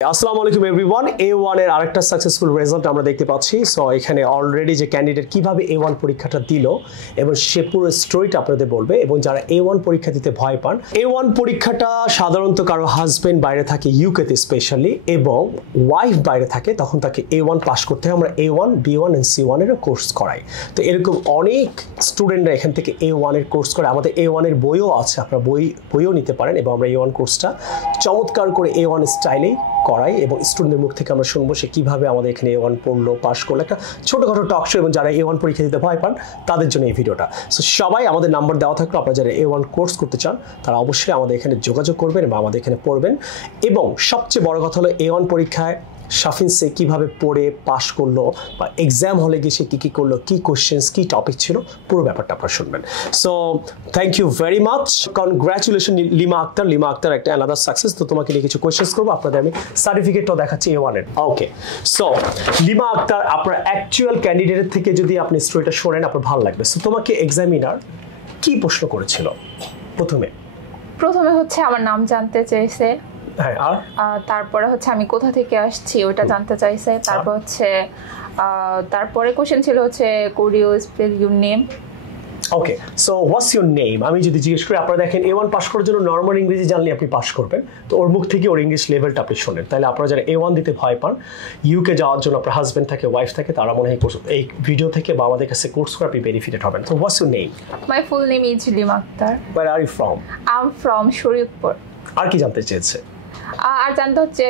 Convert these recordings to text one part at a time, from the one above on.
আসসালামু আলাইকুম everyone A1 এর আরেকটা সাকসেসফুল রেজাল্ট আমরা দেখতে পাচ্ছি। সো এখানে অলরেডি যে ক্যান্ডিডেট কিভাবে A1 পরীক্ষাটা দিল এবং সে পুরো স্টোরিটা আপনাদের বলবে। এবং যারা A1 পরীক্ষা দিতে ভয় পান, A1 পরীক্ষাটা সাধারণত কারো হাজবেন্ড বাইরে থাকে ইউকেতে স্পেশালি, এবং ওয়াইফ বাইরে থাকে, তখন তাকে A1 পাস করতে হয়। আমরা A1, B1 এন্ড C1 এর কোর্স করাই। তো এরকম অনেক স্টুডেন্টরা এখান থেকে A1 এর কোর্স করে। আমাদের A1 এর বইও আছে, আপনারা বইও নিতে পারেন। এবং আমরা A1 কোর্সটা চমৎকার করে A1 স্টাইলেই করাই এবং স্টুডেন্টদের মুখ থেকে আমরা শুনবো সে কীভাবে আমাদের এখানে A1 পড়লো, পাস করলো। একটা ছোটোখাটো টক শো, এবং যারা A1 পরীক্ষা দিতে ভয় পান তাদের জন্য এই ভিডিওটা। সো সবাই আমাদের নাম্বার দেওয়া থাকলো, আপনারা যারা A1 কোর্স করতে চান তারা অবশ্যই আমাদের এখানে যোগাযোগ করবেন বা আমাদের এখানে পড়বেন। এবং সবচেয়ে বড় কথা হলো A1 পরীক্ষায় শাফিনসে কীভাবে পড়ে পাশ করলো বা এক্সাম হলে গিয়ে সে কী করলো, কী কোশ্চেন্স, কী টপিক ছিল, পুরো ব্যাপারটা আপনারা শুনবেন। So thank you very much, congratulation Lima Akter. Lima Akter একটা অ্যানাদার সাকসেস। তো তোমাকে নিয়ে কিছু কোয়েশ্চেন্স করবো, আপনাদের আমি সার্টিফিকেটটাও দেখাচ্ছি A1 এর। ওকে, সো লিমা আক্তার, আপনার অ্যাকচুয়াল ক্যান্ডিডেটের থেকে যদি আপনি স্টোরিটা শোনেন আপনার ভালো লাগবে। সো তোমাকে এক্সামিনার কী প্রশ্ন করেছিল? প্রথমে হচ্ছে আমার নাম জানতে চেয়েছে, তারপরে হচ্ছে আমি কোথা থেকে আসছি ওটা জানতে চাইছে, তারপর হচ্ছে তারপরে কোশ্চেন ছিল হচ্ছে could you spell your name? Okay, so what's your name? আমি যদি জিজ্ঞেস করি, আপনারা দেখেন A1 পাস করার জন্য নর্মাল ইংরেজি জানলে আপনি পাস করবেন। তো ওর মুখ থেকে ওর ইংলিশ লেভেলটা আপনি শোনেন। তাহলে আপনারা যারা A1 দিতে ভয় পান, ইউকে যাওয়ার জন্য আপনার হাজব্যান্ড থাকে, ওয়াইফ থাকে, তারা মনে হয় এই ভিডিও থেকে বা আমাদের কাছে কোর্স করে আপনি বেনিফিটেড হবেন। তো what's your name? My full name is Lima Akter. Where are you from? I'm from Shariatpur. আর কি জানতে চেয়েছে? আর জানতে হচ্ছে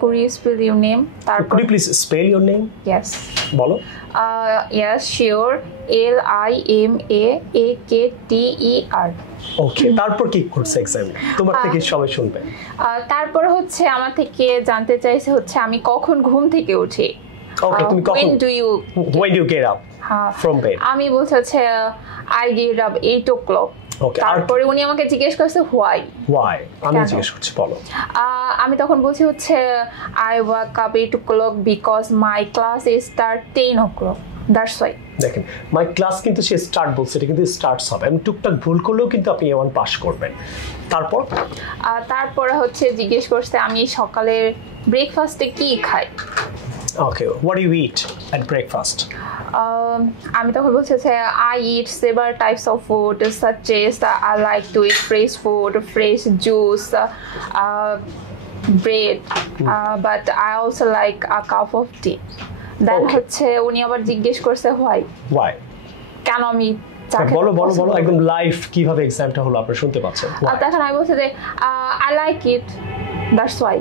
could you spell your name? Could you please spell your name? Yes. বলো। Yes, sure. LIMAAKTER. ওকে, তারপর কি করছে এক্সামে? তোমার থেকে সবাই শুনবে। তারপর হচ্ছে আমার থেকে জানতে চাইছে হচ্ছে আমি কখন ঘুম থেকে উঠি। ওকে, তুমি কখন? When do you get up from bed? আমি বলতে হচ্ছে I get up 8 o'clock. ওকে, তারপরে উনি আমাকে জিজ্ঞেস করছে why আমি জিজ্ঞেস করছি, বলো। আমি তখন বলছি হচ্ছে I wake up 8 o'clock because my class is start 10 o'clock. That's why. দেখেন, মাই ক্লাস কিন্তু সে স্টার্ট বলছে, এটা কিন্তু স্টার্টস হবে। আমি টুকটাক ভুল করলেও কিন্তু আপনি A1 পাস করবেন। তারপরে হচ্ছে জিজ্ঞেস করছে আমি সকালে ব্রেকফাস্টে কি খাই। ওকে, what do you eat at breakfast? আমি তখন বলছি যে I eat several types of food such as I like to eat fresh food, fresh juice, bread, but I also like a cup of tea. Then হচ্ছে উনি আবার জিজ্ঞেস করছে why কেন আমি বলো একদম লাইভ কিভাবে এক্সামটা হলো আপনারা শুনতে পাচ্ছেন। তখন আমি বলছি যে I like it, that's why.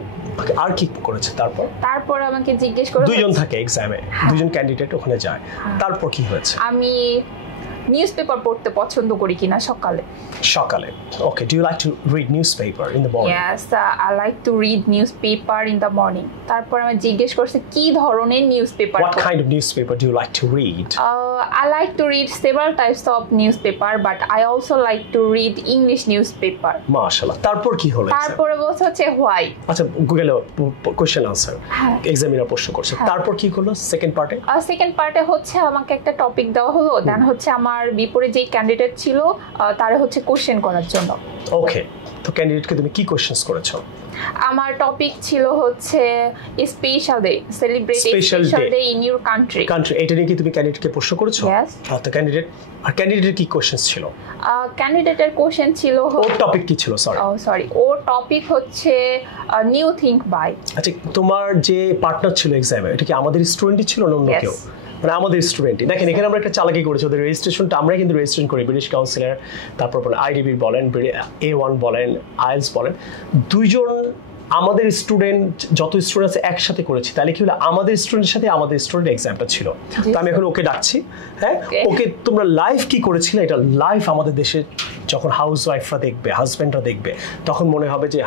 আর কি করেছে? তারপর আমাকে জিজ্ঞেস করে, দুইজন থাকে এক্সামে, দুইজন ক্যান্ডিডেট ওখানে যায়, তারপর কি হয়েছে? আমি নিউজপেপার পড়তে পছন্দ করি কিনা সকালে। ওকে, do you like to read newspaper in the morning? Yes, I like to read newspaper in the morning. তারপর আমি জিজ্ঞেস করছে কি ধরনের newspaper. What kind of newspaper do you like to read? I like to read several types of newspaper, but I also like to read English newspaper. মাশাআল্লাহ, তারপর কি হলো? তারপরে বলছে হচ্ছে why. আচ্ছা, গুগলে কোশ্চেন আনসার এক্সামিনার প্রশ্ন করছে, তারপর কি হলো সেকেন্ড পার্টে? হচ্ছে আমাকে একটা টপিক দেওয়া হলো, দেন হচ্ছে আমার বিপরীতে যে ক্যান্ডিডেট ছিল তারে হচ্ছে কোশ্চেন করার জন্য। ওকে, তো ক্যান্ডিডেটকে তুমি কি কোশ্চেনস করেছো? আমার টপিক ছিল হচ্ছে special day, celebrate special day in your country. এটা নিয়ে কি তুমি ক্যান্ডিডেটকে প্রশ্ন করেছো? यस। তো ক্যান্ডিডেটের কি কোশ্চেনস ছিল? ক্যান্ডিডেটের কোশ্চেন ছিল, ওর টপিক কি ছিল? সরি, ওর টপিক হচ্ছে নিউ থিংক বাই। আচ্ছা, তোমার যে পার্টনার ছিল এক্সামে, এটা কি আমাদের স্টুডেন্টই ছিল না অন্য কেউ? মানে আমাদের স্টুডেন্টই। দেখেন, এখানে আমরা একটা চালাকি করেছি, ওদের রেজিস্ট্রেশনটা আমরা কিন্তু রেজিস্ট্রেশন করি, ব্রিটিশ কাউন্সিলের, তারপর আইডিবি বলেন, A1 বলেন, IELTS বলেন, দুইজন আমাদের স্টুডেন্ট, যত স্টুডেন্ট আছে একসাথে করেছি। তাহলে কি হলো, আমাদের স্টুডেন্টের সাথে আমাদের স্টুডেন্ট এক্সামটা ছিল। তো আমি এখন ওকে ডাকছি। হ্যাঁ, ওকে, তোমরা লাইভ কি করেছিলে, এটা লাইভ আমাদের দেশে যখন হাউস ওয়াইফরা দেখবে, হাজব্যান্ডরা দেখবে, তখন মনে হবে যে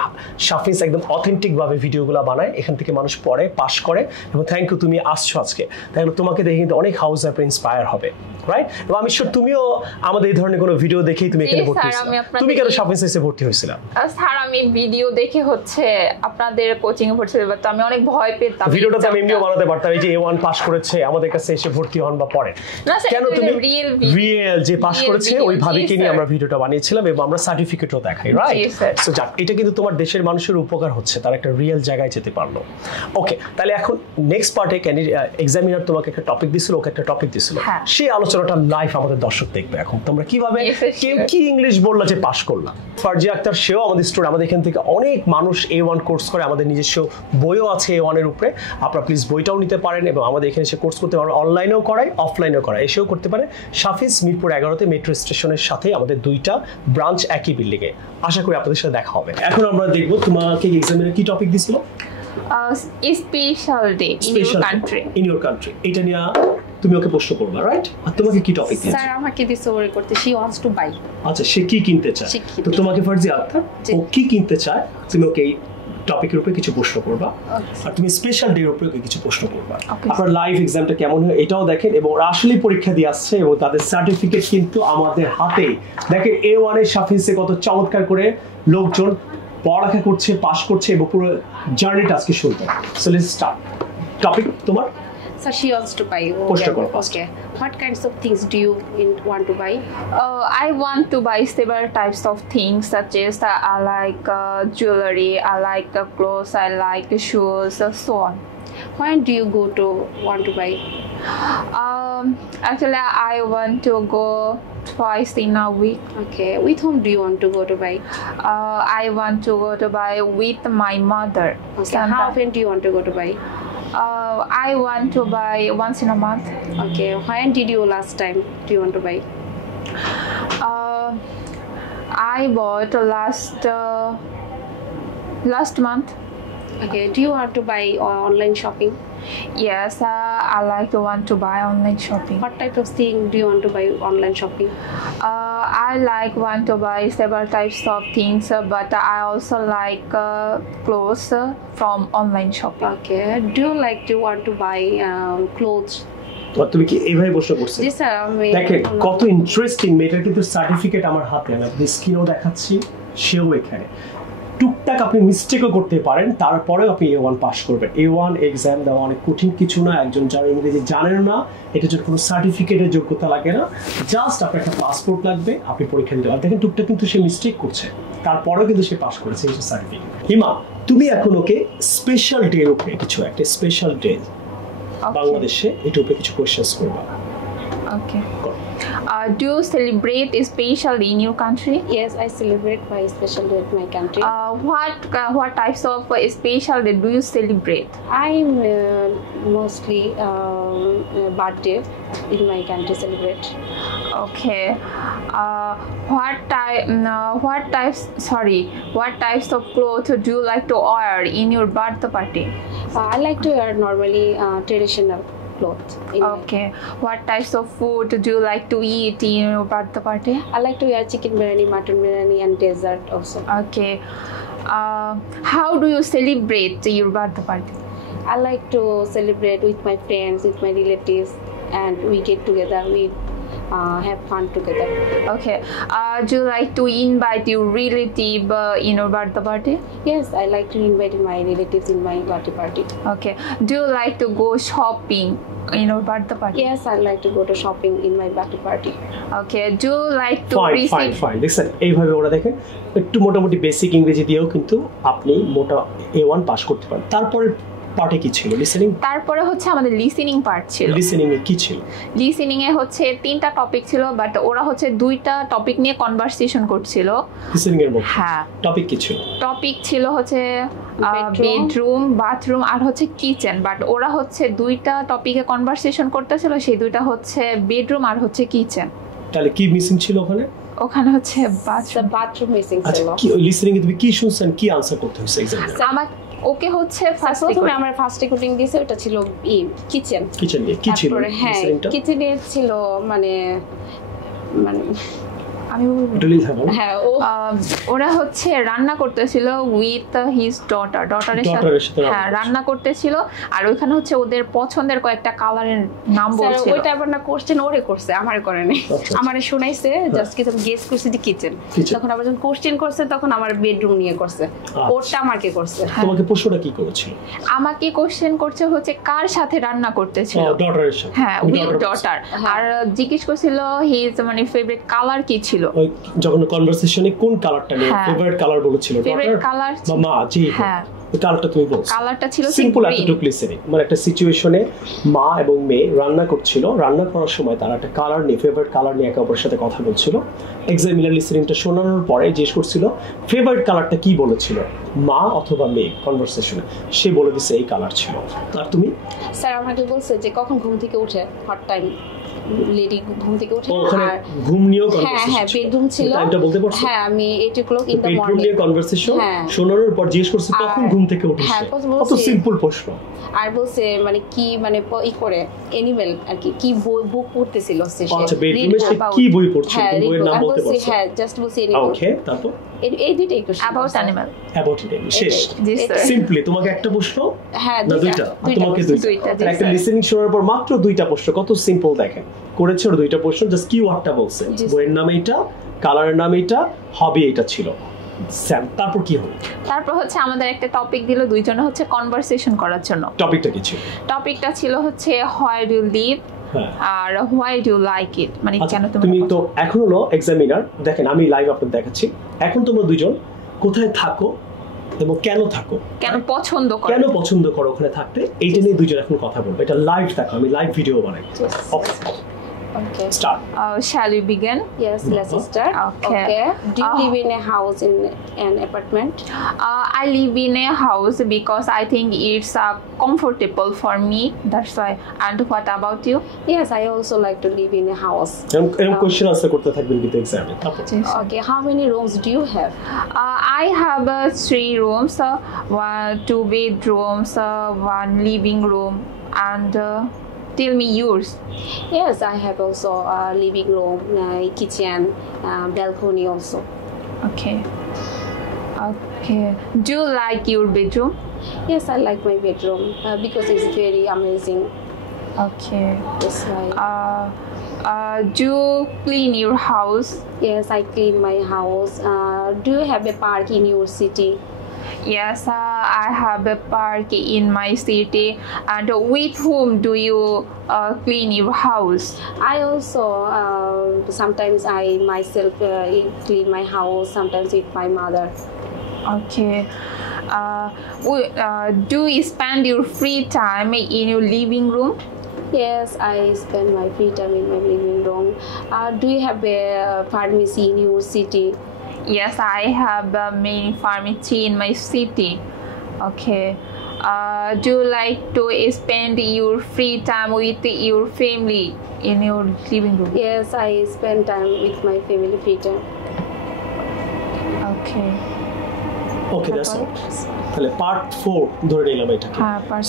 শাফিন্স একদম অথেন্টিকভাবে ভিডিওগুলো বানায়, এখান থেকে মানুষ পড়ে, পাস করে। এবং থ্যাংক ইউ, তুমি আসছো আজকে, তাহলে তোমাকে দেখে কিন্তু অনেক হাউস ওয়াইফরা ইন্সপায়ার হবে, রাইট? এবং আমি শিওর তুমিও আমাদের এই ধরনের কোনো ভিডিও দেখেই তুমি এখানে ভর্তি হয়েছিলে। তুমি কেন শাফিন্স এসে ভর্তি হয়েছিলা? স্যার, আমি ভিডিও দেখে হচ্ছে আপনাদের কোচিং এ ভর্তি হতে, তো আমি অনেক ভয় পেতাম। ভিডিওটা তো আমি এমনিও বানাতে পারতাম, এই যে A1 পাস করেছে আমাদের কাছে এসে ভর্তি হন বা পড়েন। কেন তুমি রিয়েল যে পাস করেছে ওই ভাবিকে নিয়ে আমরা ভিডিওটা বানিয়েছিলাম এবং আমরা সার্টিফিকেটও দেখাই, রাইট? সো যাক, এটা কিন্তু তোমার দেশের মানুষের উপকার হচ্ছে, তার একটা রিয়েল জায়গায় যেতে পারলো। ওকে, তাহলে এখন নেক্সট পার্টে এক্সামিনার তোমাকে একটা টপিক দিছিল, ওকে একটা টপিক দিছিল, সেই আলোচনাটা লাইভ আমাদের দর্শক দেখবে। এখন তোমরা কিভাবে কেউ কি ইংলিশ বললা যে পাস করলাম। ফারজিয়া আক্তার সেও আমাদের স্টুডেন্ট, আমাদের এখান থেকে অনেক মানুষ A1 কোর্স করে, আমাদের নিজস্ব বইও আছে A1 এর উপরে, আপনারা প্লিজ বইটাও নিতে পারেন এবং আমাদের এখানে এসে কোর্স করতে পারেন, অনলাইনেও করাই অফলাইনেও করাই, এসেও করতে পারেন। শাফিস মিরপুর 11-তে মেট্রো স্টেশনের সাথে আমাদের দুইটা ব্রাঞ্চ একই বিল্ডিংয়ে। আশা করি আপনাদের সাথে দেখা হবে। এখন আমরা দেখবো তোমাকে এক্সামিনার কি টপিক দিছিল। Special day in your country. In your country, এটা নিয়ে তুমি ওকে প্রশ্ন করবা, রাইট? আর তোমাকে কি টপিক দিয়েছে? স্যার আমাকে দিছে ওরে করতে, শি ওয়ান্টস টু বাই। আচ্ছা, সে কি কিনতে চায়? তো তোমাকে ফারজিয়া আক্তার ও কি কিনতে চায় তুমি ওকে এই টপিকের উপরে কিছু প্রশ্ন করবা, আর তুমি স্পেশাল ডে এর উপরে কিছু প্রশ্ন করবা। আপনার লাইভ এক্সামটা কেমন হয় এটাও দেখেন, এবং ওরা আসলে পরীক্ষা দিয়ে আসছে এবং তাদের সার্টিফিকেট কিন্তু আমাদের হাতে। দেখেন A1 এর শাফিন্সে কত চমৎকার করে লোকজন পড়ালেখা করছে, পাস করছে এবং পুরো জার্নিটা আজকে শুনতে। So let's start. টপিক তোমার? Sir, she wants to buy. Okay. What kinds of things do you want to buy? I want to buy several types of things, such as I like jewelry, I like clothes, I like shoes, so on. When do you want to buy? Actually, I want to go twice in a week. Okay. With whom do you want to go to buy? I want to go to buy with my mother. Okay. How often do you want to go to buy? I want to buy once in a month. Okay. When did you last time do you want to buy? I bought last month. Okay. Do you want to buy online shopping? Yes, I want to buy online shopping. What type of thing do you want to buy online shopping? I want to buy several types of things, but I also like clothes from online shopping. Okay. Do you want to buy clothes? তুমি কি এইভাবে প্রশ্ন করছো? জি sir, আমি দেখেন কত interesting. মেয়েটার কিন্তু সার্টিফিকেট আমার হাতে, আমি আপনাদের স্ক্রিনেও দেখাচ্ছি, সেও এখানে। টুকটাক আপনি মিস্টেকও করতে পারেন, তারপরেও আপনি A1 পাস করবেন। A1 এক্সাম দেওয়া অনেক কঠিন কিছু না। একজন যারা ইংরেজি জানেন না, এটার জন্য কোনো সার্টিফিকেটের যোগ্যতা লাগে না, জাস্ট আপনার একটা পাসপোর্ট লাগবে, আপনি পরীক্ষা দিতে পারেন। দেখেন টুকটাক কিন্তু সে মিস্টেক করছে, তারপরেও কিন্তু সে পাস করেছে, এই সার্টিফিকেট। হিমা, তুমি এখন ওকে স্পেশাল ডে এর উপরে কিছু একটা স্পেশাল ডে বাংলাদেশে এটার উপরে কিছু কোয়েশ্চেন্স করবা। ওকে। Do you celebrate a special day in your country? Yes, I celebrate my special day in my country. What types of special day do you celebrate? I'm mostly birthday in my country celebrate. Okay. What types of clothes do you like to wear in your birthday party? I like to wear normally traditional clothes. Okay. What types of food do you like to eat in your birthday party? I like to eat chicken biryani, mutton biryani, and dessert also. Okay. How do you celebrate your birthday party? I like to celebrate with my friends, with my relatives, and we get together. We have fun together. Okay. Do you like to invite your relative in your birthday party? Yes, I like to invite my relatives in my birthday party. Okay. Do you like to go shopping in your birthday party? Yes, I like to go to shopping in my birthday party. Okay. Do you like to receive? Fine. Listen, এইভাবে ওরা দেখেন একটু মোটামুটি basic ইংরেজি দিয়েও কিন্তু আপনি মোটা A1 পাস করতে পারেন। তারপরে পার্টে কি ছিল? লিসেনিং। তারপরে হচ্ছে আমাদের লিসেনিং পার্ট ছিল। লিসেনিং এ কি ছিল? লিসেনিং এ হচ্ছে 3টা টপিক ছিল, বাট ওরা হচ্ছে 2টা টপিক নিয়ে কনভারসেশন করছিল লিসেনিং এর মধ্যে। হ্যাঁ। টপিক কি ছিল? টপিক ছিল হচ্ছে বেডরুম, বাথরুম আর হচ্ছে কিচেন, বাট ওরা হচ্ছে 2টা টপিকে কনভারসেশন করতেছিল, সেই 2টা হচ্ছে বেডরুম আর হচ্ছে কিচেন। তাহলে কি মিসিং ছিল ওখানে? ওখানে হচ্ছে বাথরুম মিসিং ছিল। আচ্ছা, কি লিসেনিং এ তুমি কি শুনছেন, কি আনসার করতে হইছে এক্সামে? আমার ওকে হচ্ছে প্রথমে আমার ফার্স্ট রেকর্ডিং দিয়েছে, ওটা ছিল কিচেন। কিচেন নিয়ে কি ছিল? হ্যাঁ, কিচেনে ছিল মানে আমি হ্যাঁ ওরা হচ্ছে রান্না করতেছিল উইথ হিজ ডটারের সাথে হ্যাঁ রান্না করতেছিল আর ওইখানে হচ্ছে ওদের পছন্দের কয়েকটা কালারের নাম বলছিল ওইটা আবার না কোশ্চেন ওরে করছে আমারে করে নাই আমারে শোনাইছে জাস্ট কি গেস করছে দি কিচেন তখন আবার যখন কোশ্চেন করছে তখন আমার বেডরুম নিয়ে করছে ওরটা আমাকে করছে তোমাকে প্রশ্নটা কি করেছিল আমাকে কোশ্চেন করছে হচ্ছে কার সাথে রান্না করতেছিল ডটারের সাথে হ্যাঁ উইথ ডটার আর জিজ্ঞেস করছিল হিজ মানে ফেভারিট কালার কি ছিল যখন কনভারসেশনে কোন কালারটা নিয়ে ফেভারিট কালার বলেছিল ফেভারিট কালার বা মা জি হ্যাঁ কালারটা তুমি বলছো কালারটা ছিল সিম্পল এতটুকু লিসেনিং মানে একটা সিচুয়েশনে মা এবং মেয়ে রান্না করছিল রান্না করার সময় তারা একটা কালার নিয়ে ফেভারিট কালার নিয়ে একে অপরের সাথে কথা বলছিল এক্সামিনার লিসেনিংটা শোনানোর পরে জিজ্ঞেস করছিল ফেভারিট কালারটা কি বলেছিল মা অথবা মেয়ে কনভারসেশনে সে বলে দিছে এই কালার ছিল আর তুমি স্যার আমাকে বলছে যে কখন ঘুম থেকে উঠে হট টাইম লেডি ঘুম থেকে উঠে আর ঘুম নিয়েও কনভারসেশন হ্যাঁ বেডরুম ছিল টাইমটা বলতে পারছো হ্যাঁ আমি 8 o'clock in the morning bedroom নিয়ে কনভারসেশন শোনানোর পর জিজ্ঞেস করছে কখন ঘুম থেকে উঠেছে কত সিম্পল প্রশ্ন আর বলছে মানে কি মানে ই করে অ্যানিমেল আর কি বুক পড়তেছিল সে আচ্ছা বেডরুমে সে কি বই পড়ছে বইয়ের নাম বলতে পারছো হ্যাঁ জাস্ট বলছে অ্যানিমেল ওকে তারপর এই দুইটাই কোশ্চেন অ্যাবাউট অ্যানিমাল শেষ সিম্পলি তোমাকে একটা প্রশ্ন হ্যাঁ দুইটা তোমাকে দুইটা একটা লিসেনিং শোনার পর মাত্র দুইটা প্রশ্ন কত সিম্পল দেখেন করেছে ওর দুইটা প্রশ্ন জাস্ট কিওয়ার্ডটা বলছে বইয়ের নাম এইটা কালারের নাম এইটা হবি এটা ছিল তারপর কি হলো তারপর হচ্ছে আমাদের একটা টপিক দিল দুইজনে হচ্ছে কনভারসেশন করার জন্য টপিকটা কি ছিল টপিকটা ছিল হচ্ছে হোয়ার ডু ইউ লিভ আর why do you like it মানে কেন তুমি তো এখন হলো এক্সামিনার দেখেন আমি লাইভ আপনাদের দেখাচ্ছি এখন তোমরা দুইজন কোথায় থাকো এবং কেন থাকো কেন পছন্দ করো ওখানে থাকতে এইটা নিয়ে দুইজন এখন কথা বলবো এটা লাইভ দেখো আমি লাইভ ভিডিও বানাই Okay. Start. Shall we begin? Yes, let's start. Okay. Do you live in a house in an apartment? I live in a house because I think it's comfortable for me. That's why. And what about you? Yes, I also like to live in a house. Question answer করতে থাকবেন কিন্তু এক্সামে। Okay. How many rooms do you have? I have 3 rooms, 2 bedrooms, 1 living room, and. Tell me yours. Yes, I have also a living room, kitchen, balcony also. Okay. Do you like your bedroom? Yes, I like my bedroom because it's very amazing. Okay. That's why. Do you clean your house? Yes, I clean my house. Do you have a park in your city? Yes, I have a park in my city. And with whom do you clean your house? I also sometimes I myself clean my house. Sometimes with my mother. Okay. Do you spend your free time in your living room? Yes, I spend my free time in my living room. Do you have a pharmacy in your city? Yes, I have many pharmacy in my city. Okay. Do you like to spend your free time with your family in your living room? Yes, I spend time with my family free time. Okay. Okay, that's all. তাহলে part 4 ধরে নিলাম এটাকে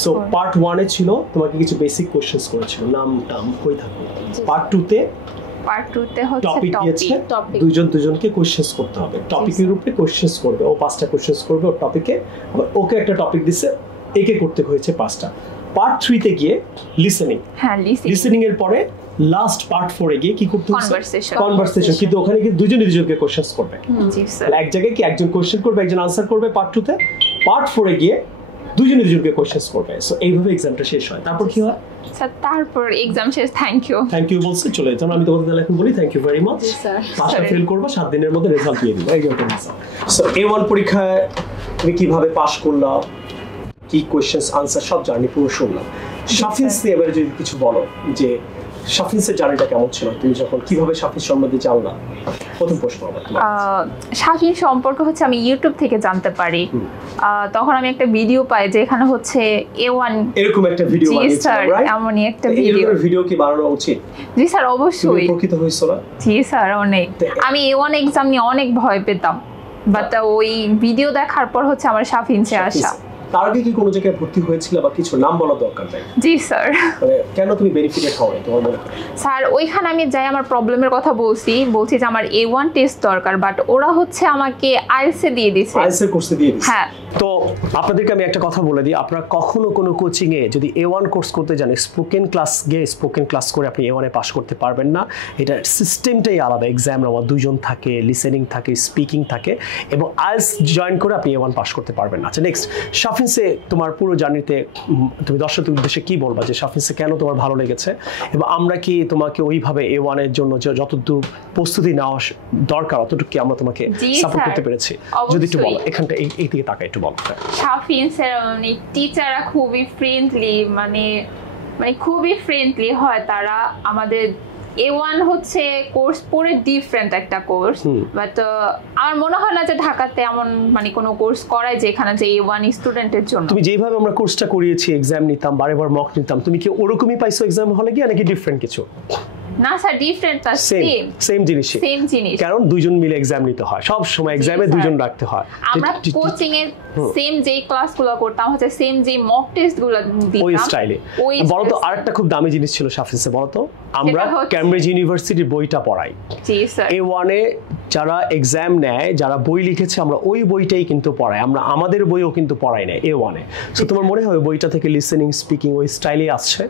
so So part 1 এ ছিল তোমাকে কিছু basic questions করেছিল নাম কই থাকো পার্ট 2 তে পার্ট 2 তে হচ্ছে টপিক দুইজন দুইজনকে কোশ্চেনস করতে হবে টপিকের উপরে কোশ্চেনস করবে ও 5টা কোশ্চেনস করবে ওর টপিকে ওকে একটা টপিক দিছে একে করতে হয়েছে 5টা পার্ট 3 তে গিয়ে লিসেনিং লিসেনিং এর পরে লাস্ট পার্ট 4 এ গিয়ে কি করতে হবে কনভারসেশন কিন্তু ওখানে কি দুইজনে দুইজনকে কোশ্চেনস করবে জি স্যার এক জায়গায় কি একজন কোশ্চেন করবে একজন আনসার করবে পার্ট 2 তে পার্ট 4 এ গিয়ে দুইজনে দুইজনকে কোশ্চেনস করবে সো এইভাবে एग्जामটা শেষ হয় তারপর কি হয় স্যার তারপর एग्जाम শেষ থ্যাংক ইউ বলছি চলে যেতাম আমি তোমাদের তাহলে এখন বলি থ্যাংক ইউ ভেরি মাচ পাঁচটা ফেল করবে 7 দিনের মধ্যে রেজাল্ট দিয়ে দিব এই যে সো A1 পরীক্ষায় তুমি কিভাবে পাস করলা কি কোশ্চেনস আনসার সব জানি পুরো শুনলাম শাফিন্স নিয়ে এবারে যদি কিছু বলো যে শাফিন্সের জার্নিটা কেমন ছিল তুমি যখন কিভাবে শাফিন্স সম্বন্ধে জানলা প্রথম প্রশ্ন আমার শাফিন সম্পর্কে হচ্ছে আমি ইউটিউব থেকে জানতে পারি তখন আমি একটা ভিডিও পাই যে এখানে হচ্ছে A1 এরকম একটা ভিডিও বানিয়েছেন রাইট এমনই একটা ভিডিও কি বানানো উচিত জি স্যার অবশ্যই প্রকৃত হইছিল জি স্যার অনেক আমি A1 एग्जाम নিয়ে অনেক ভয় পেতাম বাট ওই ভিডিও দেখার পর হচ্ছে আমার শাফিন্সে আসা তার আগে কি কোনো জায়গায় ভর্তি হয়েছিল বা কিছু নাম বলা দরকার নাই? জি স্যার। মানে কেন তুমি বেনিফিটেড হও তোমার মনে হয়? স্যার ওইখানে আমি যাই আমার প্রবলেমের কথা বলছি যে আমার A1 টেস্ট দরকার, বাট ওরা হচ্ছে আমাকে IELTS এ দিয়ে দিয়েছে। IELTS এর কোর্সে দিয়ে দিয়েছে। হ্যাঁ। তো আপনাদেরকে আমি একটা কথা বলে দিই, আপনারা কখনো কোনো কোচিং এ যদি A1 কোর্স করতে যান, স্পোকেন ক্লাস গিয়ে স্পোকেন ক্লাস করে আপনি A1 এ পাস করতে পারবেন না। এটা সিস্টেমটাই আলাদা, এক্সাম নেওয়া 2 জন থাকে, লিসেনিং থাকে, স্পিকিং থাকে, এবং IELTS জয়েন করে আপনি A1 পাস করতে পারবেন না। আচ্ছা নেক্সট, শাফিন্সে তোমার পুরো জার্নিতে তুমি দর্শকদের উদ্দেশ্যে কি বলবা, যে শাফিন্সে কেন তোমার ভালো লেগেছে, এবং আমরা কি তোমাকে ওইভাবে A1 এর জন্য যতদূর প্রস্তুতি নেওয়া দরকার অতটুকু কি আমরা তোমাকে সাপোর্ট করতে পেরেছি? যদি একটু বলো, এখানটা এই দিকে তাকাই একটু বলো। শাফিন্সের মানে টিচাররা খুবই ফ্রেন্ডলি, মানে খুবই ফ্রেন্ডলি হয় তারা। আমাদের A1 হচ্ছে কোর্স পুরো ডিফারেন্ট একটা কোর্স, বাট আমার মনে হয় না যে ঢাকাতে এমন মানে কোনো কোর্স করায় যেখানে যে A1 স্টুডেন্টের জন্য। তুমি যেভাবে আমরা কোর্সটা করিয়েছি, এক্সাম নিতাম, বারেবার মক নিতাম, তুমি কি ওরকমই পাইছো এক্সাম হলে গিয়ে, নাকি ডিফারেন্ট কিছু? না স্যার, ডিফারেন্ট না, সেম জিনিস। কারণ দুইজন মিলে এক্সাম নিতে হয়, সব সময় এক্সামে দুইজন রাখতে হয়। আমরা কোচিং এ সেম যেই ক্লাসগুলো করতাম হচ্ছে সেম যে মক টেস্টগুলো দিতাম ওই স্টাইলে। বলো তো আরেকটা খুব দামি জিনিস ছিল শাফিন্সে, বলো তো। আমরা ক্যামব্রিজ ইউনিভার্সিটির বইটা পড়াই। জি স্যার। A1 এ যারা এক্সাম নেয়, যারা বই লিখেছে, আমরা ওই বইটাই কিন্তু পড়াই। আমরা আমাদের বইও কিন্তু পড়াই না A1 এ। সো তোমার মনে হয় বইটা থেকে লিসেনিং, স্পিকিং ওই স্টাইলে আসছে?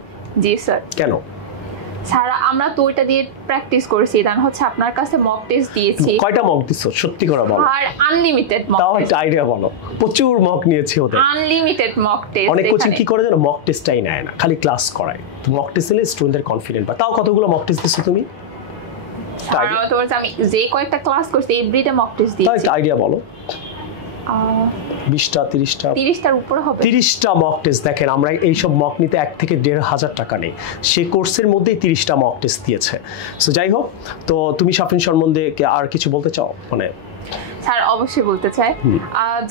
জি স্যার। কেন? স্যার আমরা তো ওইটা দিয়ে প্র্যাকটিস করেছি, দেন হচ্ছে আপনার কাছে মক টেস্ট দিয়েছি। কয়টা মক দিছো সত্যি করে বলো? আর আনলিমিটেড মক। তাও একটা আইডিয়া বলো। প্রচুর মক নিয়েছি ওদের। Unlimited mock test. অনেক কোচিং কি করে জানো, মক টেস্টটাই নেয় না, খালি ক্লাস করায়। তো মক টেস্ট নিলে স্টুডেন্টদের কনফিডেন্ট পায়। তাও কতগুলো মক টেস্ট দিছো তুমি? আমি যে কয়েকটা ক্লাস করছি এভরিডে মক টেস্ট দিয়েছি। তাও একটা আইডিয়া বলো। 20টা 30টার উপরে হবে। 30টা মক টেস্ট। দেখেন আমরা এইসব মক নিতে 1 থেকে 1,500 টাকা নেই, সেই কোর্সের মধ্যেই 30টা মক টেস্ট দিয়েছে। সো যাই হোক, তো তুমি শাফিন সম্বন্ধে আর কিছু বলতে চাও? মানে স্যার অবশ্যই বলতে চাই,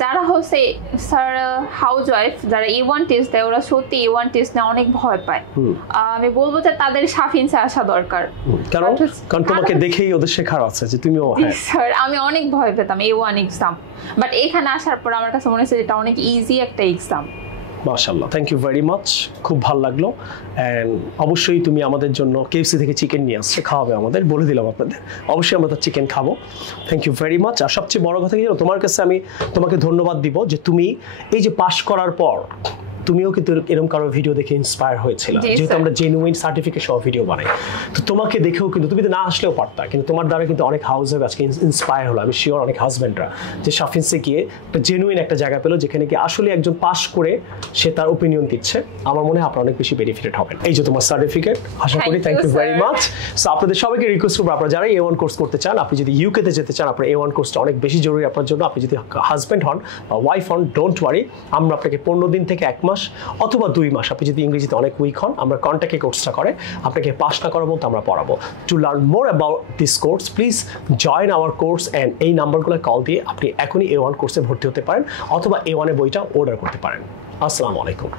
যারা হচ্ছে স্যার হাউস ওয়াইফ, যারা A1 টেস্ট দেয়, ওরা সত্যি A1 টেস্ট নিয়ে অনেক ভয় পায়। আমি বলবো যে তাদের শাফিন্সে আসা দরকার। কারণ তোমাকে দেখেই ওদের শেখার আছে যে তুমিও। হ্যাঁ স্যার, আমি অনেক ভয় পেতাম A1 এক্সাম, বাট এখানে আসার পর আমার কাছে মনে হচ্ছে এটা অনেক ইজি একটা এক্সাম। মাশাআল্লাহ, থ্যাংক ইউ ভেরি মাচ, খুব ভালো লাগলো। অ্যান্ড অবশ্যই তুমি আমাদের জন্য KFC থেকে চিকেন নিয়ে আসছে, খাওয়াবে আমাদের, বলে দিলাম আপনাদের। অবশ্যই আমরা তার চিকেন খাবো। Thank you very much. আর সবচেয়ে বড় কথা কি জানো, তোমার কাছে আমি তোমাকে ধন্যবাদ দিব যে তুমি এই যে পাস করার পর তুমিও কিন্তু এরকম কারো ভিডিও দেখে ইন্সপায়ার হয়েছিল, যেহেতু আমরা জেনুইন সার্টিফিকেট সহ ভিডিও বানাই। তো তোমাকে দেখেও কিন্তু তুমি তো না আসলেও পারতা, কিন্তু তোমার দ্বারা কিন্তু অনেক হাউস ওয়াইফ আজকে ইন্সপায়ার হলো। আমি শিওর অনেক হাজব্যান্ডরা যে শাফিন্সে গিয়ে জেনুইন একটা জায়গা পেলো, যেখানে কি আসলে একজন পাস করে সে তার ওপিনিয়ন দিচ্ছে। আমার মনে হয় আপনারা অনেক বেশি বেনিফিটেড হবেন। এই যে তোমার সার্টিফিকেট, আশা করি। Thank you very much. So আপনাদের সবাইকে রিকোয়েস্ট করবো, আপনারা যারা A1 কোর্স করতে চান, আপনি যদি UK তে যেতে চান, আপনার A1 কোর্সটা অনেক বেশি জরুরি আপনার জন্য। আপনি যদি হাজব্যান্ড হন বা ওয়াইফ হন, ডোন্ট ওয়ারি, আমরা আপনাকে 15 দিন থেকে 1 মাস অথবা 2 মাস, আপনি যদি ইংরেজিতে অনেক উইক হন, আমরা কন্ট্যাক্টে কোর্সটা করে আপনাকে পাস না করার মতো আমরা পড়াবো। To learn more about this course please join our course, and এই নাম্বারগুলো কল দিয়ে আপনি এখনই A1 কোর্সে ভর্তি হতে পারেন, অথবা A1 এর বইটা অর্ডার করতে পারেন। আসসালামু আলাইকুম।